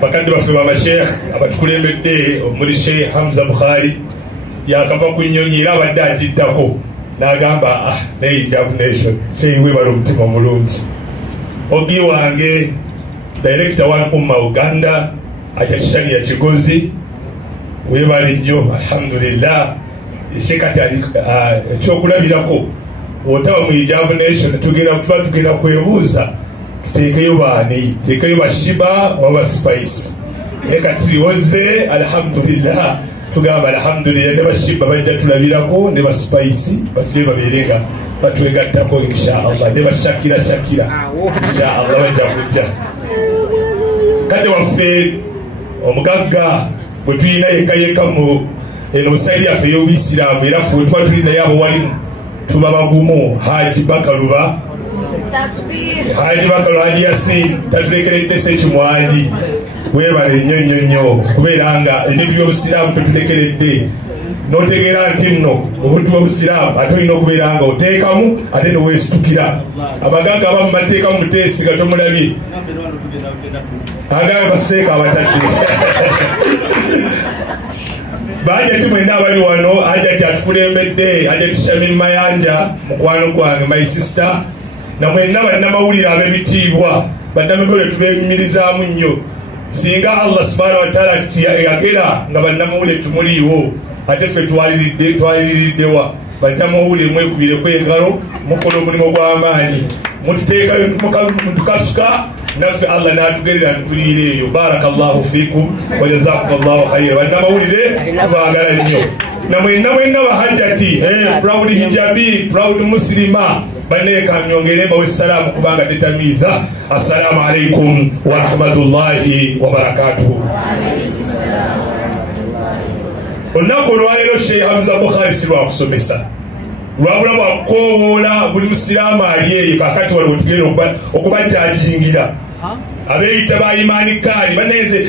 bakadde baffe b'amasheekh abatukulembedde omuli Sheikh Hamza Bukhari yakava ku nnyonyi era abadde agiddako n'agamba naye Hijab Nation Sheikh webala omutima omulungi. Ogi wange director wa Umma Uganda akishani ya Kigozi webale nnyo alhamdulillah. Shekati ekyokulabirako otaba mu Hijab Nation tugenda kwebuuza tuteekeyo baani, tuteekeyo bashiba oba spice kati woze alhamdulillah tugamba alhamdulillah ne bashiba bajja tulabirako ne baspice batule babeerenga batwegattako inshallah ne bashakira inshallah bajja kujja. Kade waffe omugagga bwe tulina yekayeka mu musayiri yaffe y'Obuyisiraamu era ffe tuba tulina yabo walimu tuba bagumu Haji Bakaluba Haji Yasin tatulekeredde Ssekimwanyi webale nnyo kubeera nga ebintu by'Obusiraamu tetulekeredde n'otegeera nti nno obuntu bw'Obusiraamu ate olina okubeera nga oteekamu ate ne weesitukira. Abagagga abamu bateekamu muteesi nga tomulabye agambe baseeka abatadde Bajati mwenda abali wano ajati atukulembedde ajati Shamil Mayanja mukwano gwange my sister na mwenda bannamawulire ab'ebitiibwa bannamawulire tubeemirizaamu nnyo singa Allah subhanahu wa ta'ala yagera nga bannamawulire tumuliiwo ate ffe twaliririddewa bannamawulire mwekubireko engalo mukola omulimu gw'amaanyi mututeekayo mutukasuka naffe Allah n'atugerera ntuliire eyo. Barakallahu fikum wa jazakumullahu khayran. Bannamawulire tubaagala nnyo na mwenna bahajjati proud hijabi proud muslima baneka nyongere bawe salamu kubanga tetamiza. Assalamu alaikum wa rahmatullahi wa barakatuh. Olunaku olwaleero Sheikh Hamza Bukhari silwa kusomesa lwabula bwakoola buli musiraamu ali eyo kakati waliwo tugenda okubajajingira abeeyita ba Imani Kali baneze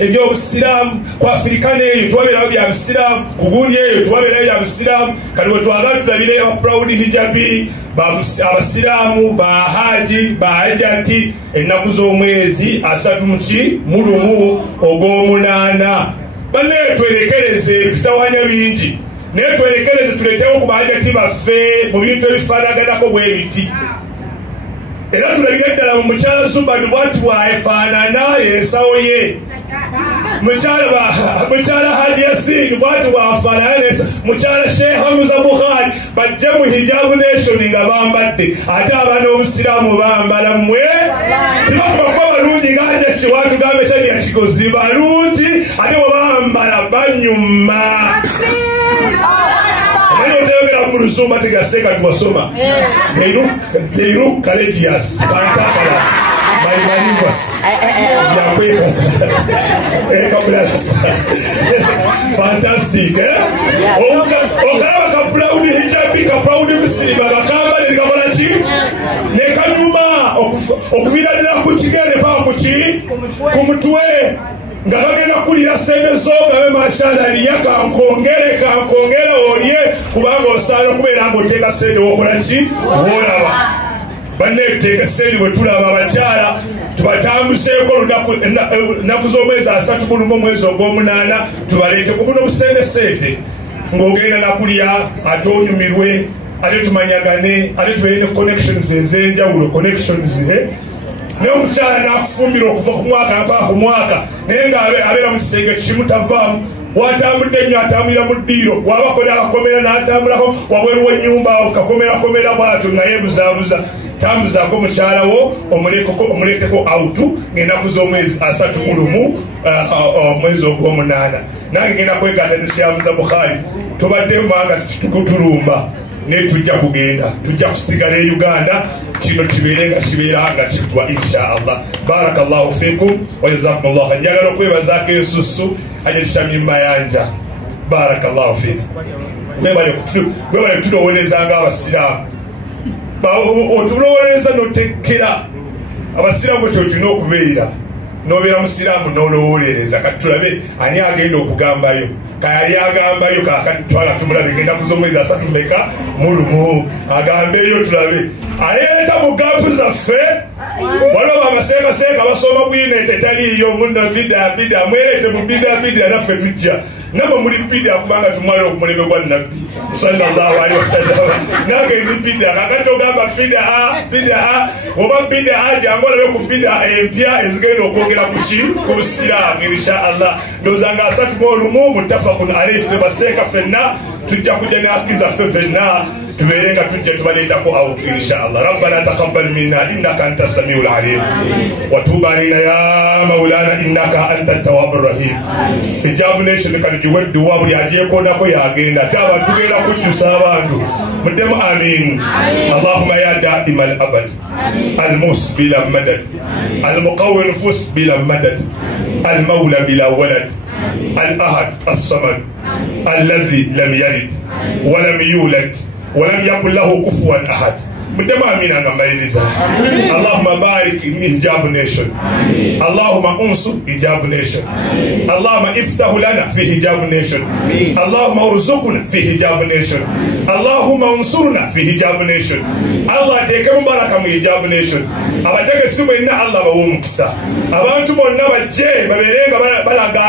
ebyobusiraamu ku Afirika neeyo tuwabeerawo bya busiraamu ku gundi eyo tuwabeerawo bya busiraamu kati wetwagala tulabire proud hijabi abasiraamu ba haji ba hajati ennaku z'omwezi 31 ogw'omunaana banneyo twerekereze tutawanya bingi naye twerekereze tuleetewo ku bahajati baffe mu bintu ebifaanaganako bw'ebiti era tulabire ddala mu mukyala Zubadu bwati bwaefaanana ensawo ye mukyala Haji Yasin bwati bwafaanana mukyala Sheikh Hamza Bukhari bajje mu Hijab Nation nga bambadde ate abaana obusiraamu bambala mmwe tibakubakuba balungi ng'aja kiwatugambe kyali ya Kigozi balungi ate bwebambala banyuma mu Luzumba tegaseka tuwasoma they look courageous kantakala my manibas yakwekaza fantastic okalaba ka proud hijabi ka proud muslima bakamba nekamalachi nekanyuma okuviradira ku kigere pa ku mutwe nga bagenda kulira sente zogabe mashallah kankongere olye kubanga osaana okubeera nga oteeka sente wokolaki wolaba banne tuteeka sente bwe tulaba abakyala tubatambuseeko ennaku z'omwezi 31 omwezi ogw'omunaana tubaleete ku buno busente sente ng'ogenda nakulya ate onyumirwe ate tumanyagane ate tubeere ne connections ez'enjawulo connections naye omukyala n'akufumbira okuva ku mwaka mpaka ku mwaka naye ng'abeera mu kisenge kimu tavaamu watambudde nnyo atambulira mu ddiiro wabakola akakomera n'atambulako wabweru w'ennyumba awo kakomerakomera bw'atyo naye buzaabuza tambuzaako mukyala wo omuleeteko autu ng'ennaku z'omwezi 31 omwezi ogw'omunaana nange ngenda kwegata ne Sheikh Hamza Bukhari tubadde mubanga tukutulumba naye tujja kugenda tujja kusigala e Uganda kino kibeere nga kiggwa inshallah. Barakallahu fikum wa jazakumullahu. Njagala okwebazaako ensusu Hajati Shamil Mayanja barakallahu fikum webale tulowoleza nga abasiraamu otulowoleza notekera abasiraamu kyotulina okubeera nobeera musiraamu nolowolereza kati tulabe ani agenda okugambayo kayali agambayo kakatwala tumulabe genda kuzomwezi 31 agambeyo tulabe aleeta mu gapu zaffe waliwo abaseka seka basoma bwine tetaliyo munna bida mwelete mu bida naffe tujja nabo muri bida kubanga tumwala okumulebe kwa nabbi sallallahu alaihi wasallam nage ni bida kakato gamba bida oba bida jangola yo ku bida empya ezigenda okwogera ku Islam insha Allah ndozanga asatu molumu mutafaqun alayhi baseka fenna tujja kujana akiza fenna tuberenga tujja tubaleta ko out insha Allah rabbana taqabbal minna innaka antas samiul alim wa tub alaina ya maulana innaka antat tawwabur rahim hijab nation kan jiweddu wa buli aje ko nako yagenda taba tugera kujjusa abantu mudem amin allahumma ya daim al abad al mus bila madad al muqawwi nufus bila madad al mawla bila walad al ahad as samad alladhi lam yalid wa lam yulad ولم يكن له كفوا احد مدام امين انا مايلزا اللهم بارك في حجاب نيشن اللهم انصر حجاب نيشن اللهم افتح لنا في حجاب نيشن اللهم ارزقنا في حجاب نيشن اللهم انصرنا في حجاب نيشن الله تكم بركه من حجاب نيشن abatege simu inna Allah bawumukisa abantu bonna bajje baberenga balaga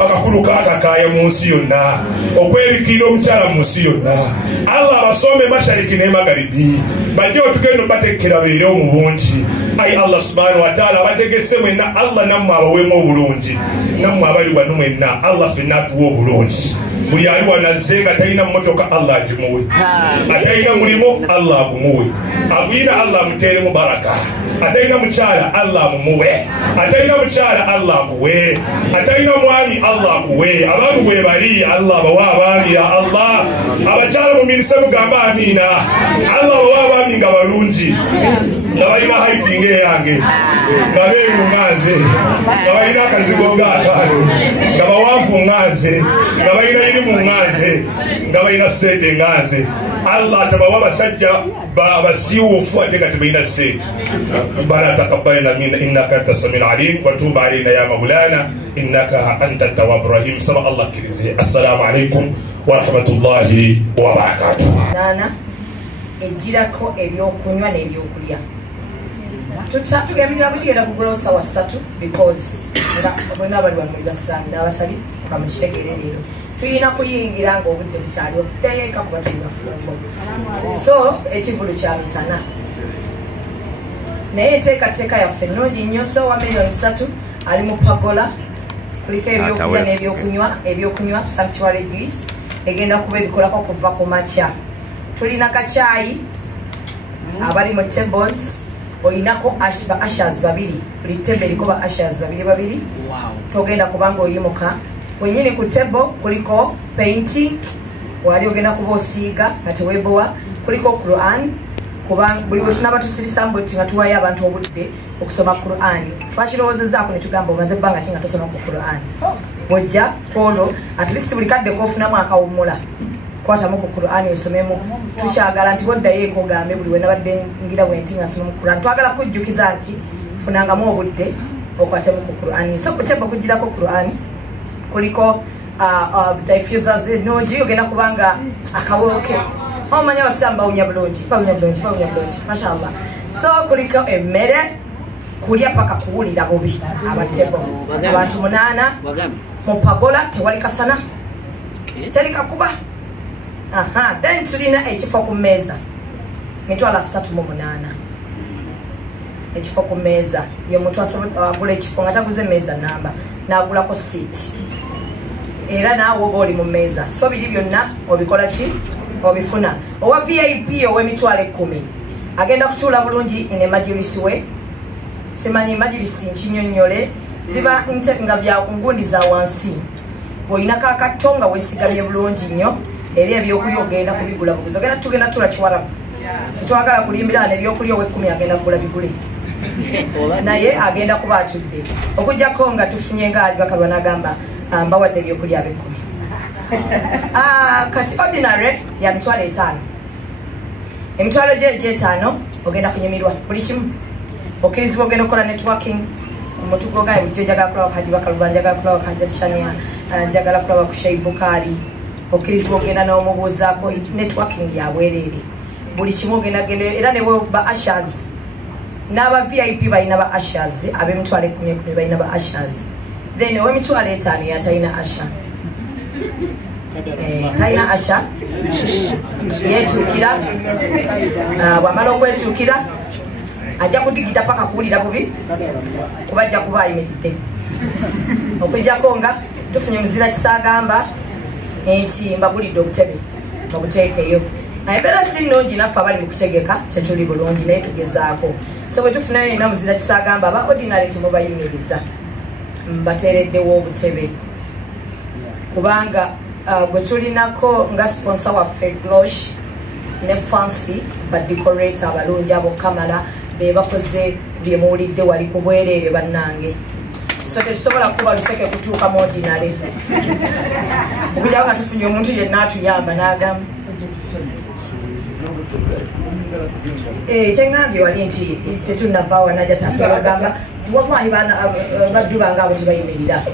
akakuluka akakaya munsi yonna okwebikira omukyala munsi yonna Allah basome mashariki ne magharibi bajje otugendo batekera beere mu bungi ay Allah subhanahu wa ta'ala bategese mwenna Allah namwe abawemo obulungi namwe abali wano mwenna Allah finatu wo bulungi buli ali wanazenga talina mmotoka Allah agimuwe atalina mulimo Allah agumuwe abwina Allah mutere mu baraka atalina mukyala Allah mumuwe atalina mukyala Allah akuwe atalina mwami Allah akuwe abantu bwe bali Allah bawa abami ya Allah abakyala mu minisa mugamba amina Allah bawa abami nga balungi nabalina haiting eyange nga beerungaze nga balina akazigo ng'akaale nga bawanvu ngaze nga balina irimu ngaze nga balina sente ngaze Allah tabawa basajja basiwufu ate nga tebalina sente bana taqabbalna minna innaka antas samiul alim wa tub alaina ya maulana innaka antat tawwabur rahim sama Allah kirize assalamu alaikum wa rahmatullahi wa barakatuh nana ejirako ebyokunywa n'ebyokulya tugemera kugenda kugula sawa 3 because nga bonna bali wano basalamu n'abasabi kamukitegeere leero tuyina kuyingira nga obudde bukyali okuddayoeka kuba tulina fulumbo so ekivulu kya misana naye enteekateeka yaffe nnungi nnyo so wa miliyoni 3 ali mu pagola kuliko ebyokulya n'ebyokunywa sanctuary juice egenda kuba ebikolako kuva ku makya tulina kacaayi abali mu tables oinako ashers babiri buli table eriko ba ashers babiri togenda kubanga oyimuka wenyini ku table kuliko painting wali ogenda kuba osiiga nga tewebowa kuliko Quran kubanga buli bwe tunaba tusirisa mbu nga tuwayo abantu obudde okusoma Quran twakirowoozezaako ne tugamba omaze ebbanga ki nga tosoma ku Quran bwojja kwolwo at least buli kadde kofunamu akawumula kwatamu ku Quran osomemu tukyagala nti boddayo ekogambe buli we nabadde ngira bwenti nga nsoma mu Quran twagala kujjukiza nti funangamu obudde okwatemu ku Quran so kuteba kugirako Quran kuliko diffusers noji ogenda kubanga akawoke omanya basamba unya bulungi mashallah so kuliko emmere kulya paka kuwulira bubi abatebo abantu 8 mu pagola tewali kasana teri kakuba then tulina ekifo ku mmeeza mitwala 38 ekifo ku mmeeza ye muntu agula ekifo nga taguze mmeeza namba n'agulako seat era naawe oba oli mu mmeeza so biri byonna obikola ki obifuna owa VIP ow'emitwalo 10 agenda kutuula bulungi ine majirisi we simanyi majirisi nkinyonyole ziba nga bya ngundi za wansi bw'olina kakatonga weesigamye bulungi nnyo eri ebyokulya ogenda kubigula buguzi ogenda tugenda tula Kiwarabu tetwagala kulimbira n'ebyokulya owe10 agenda kugula bigule naye agenda kuba atudde okujjako nga tufunye nga ali bakalwa n'agamba mbawadde ebyokulya ab'e10 kati ordinary ya mitwalo 5 emitwalo gye5 ogenda kunyumirwa buli kimu okkirizibwa ogenda okukola networking omutugo gaye bulijjo njagala kulaba kaji bakaluba njagala kulaba kaja Shania njagala kulaba ku Shaibukari okkirizibwa ogenda n'omubuuzaako networking ya bwereere buli kimu ogenda genda era ne ba ashers n'aba VIP balina ba ushers ab'emitwalo 10 balina ba ushers then ow'emitwalo 5 yatalina usher talina usher yeetuukira bwamala okwetuukira ajja kudigita paka kuwulira bubi kuba ajja kuba ayimiridde okujjako nga tufunye muzira kisagamba nti mbagulidde obutebe babuteekeyo embeera si nnungi naffe abali mu kutegeka tetuli bulungi naye tugezaako so bwe tufunayo ina muzira kisagamba aba ordinary temubayimiriza mbateereddewo obutebe kubanga bwe tulinako nga sponsor waffe Glosh ne Fancy badecorate abalungi abo Kamala be bakoze bye muwulidde wali ku bwereere bannange so tetusobola kuba luseke kutuuka mu ordinary okujjawo nga tufunye omuntu yenna atuyamba n'agamba kyengambye wali nti tetunavaawo najja tasobola ogamba wallahi baddu bange abo tebayimirira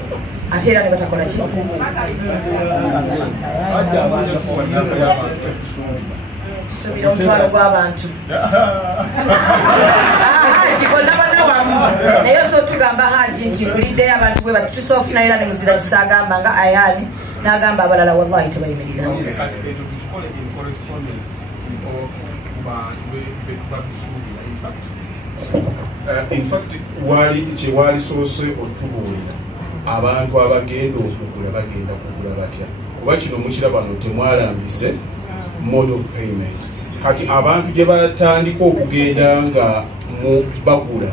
ate era ne batakola ki tusuubira omutwalo gw'abantu haji bonna bonna wamu naye so tugamba haji nti mbuliddeyo abantu bwe bati tusoofuna era ne muzira kisagamba nga ayani n'agamba abalala wallahi tebayimirira in fact wali kyewali soose otubuulira abantu abagenda okugula bagenda kugula batya kuba kino mukiraba no temwalambise mode of payment kati abantu gye batandika okugenda nga mu bagula